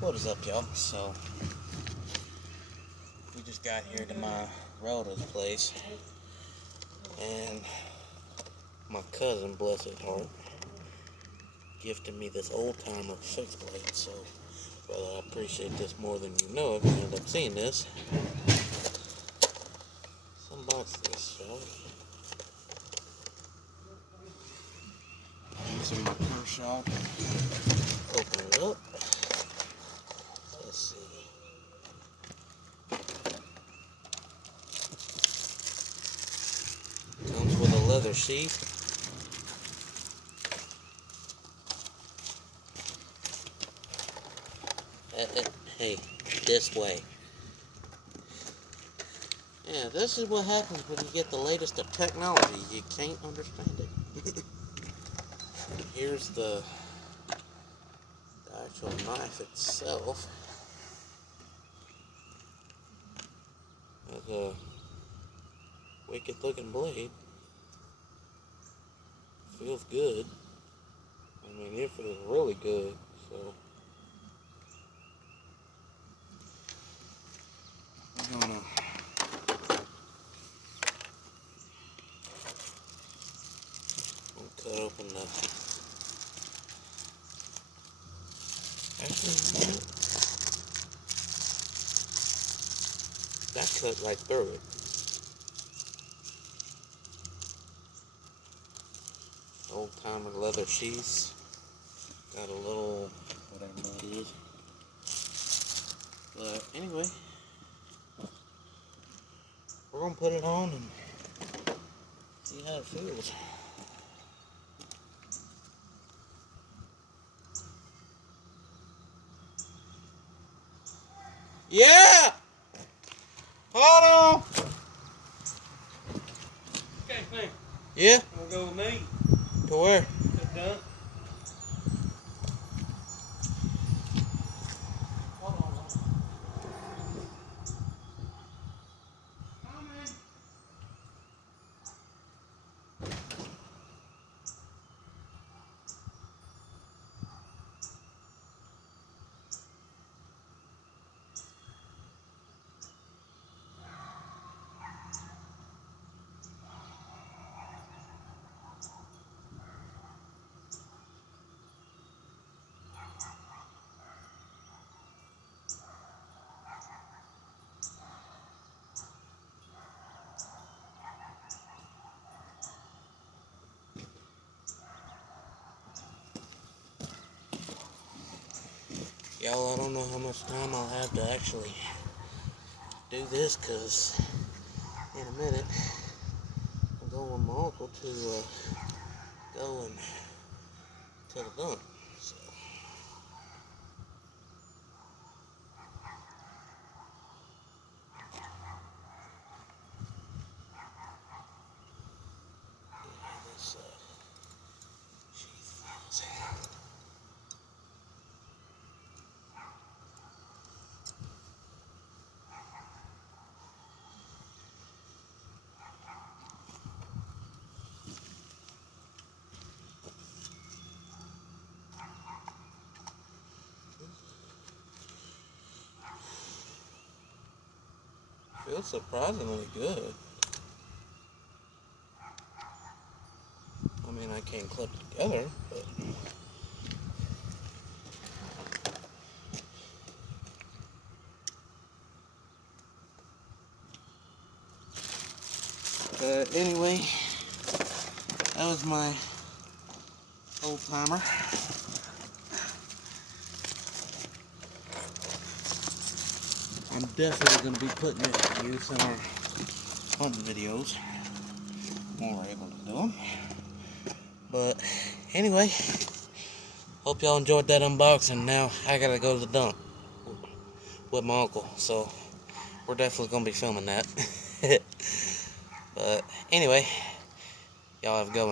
What is up, y'all? So, we just got here to my relative's place, and my cousin, bless his heart, gifted me this old-timer fixed blade. So, brother, I appreciate this more than you know if you end up seeing this. Let's unbox this, shall we? Using my Kershaw. Open it up. Let's see. Comes with a leather sheath. Hey, this way. Yeah, this is what happens when you get the latest of technology. You can't understand it. Here's the actual knife itself. It's a wicked looking blade. Feels good. I mean, it feels really good. So I'm gonna cut open the. Actually, that cut right through it. Old timer leather sheaths. Got a little whatever that is. But anyway, we're gonna put it on and see how it feels. Yeah! Hold on! Okay, man. Yeah? You wanna go with me? To where? To the dump. Hold on. Coming. Y'all, I don't know how much time I'll have to actually do this, because in a minute I'm going with my uncle to go and to the dump. So. This sheath falls out. Feels surprisingly good. I mean, I can't clip it together, but anyway, that was my old timer. I'm definitely going to be putting it to use in our hunting videos when we're able to do them. But anyway, hope y'all enjoyed that unboxing. Now I gotta go to the dump with my uncle, so we're definitely going to be filming that. But anyway, y'all have a good one.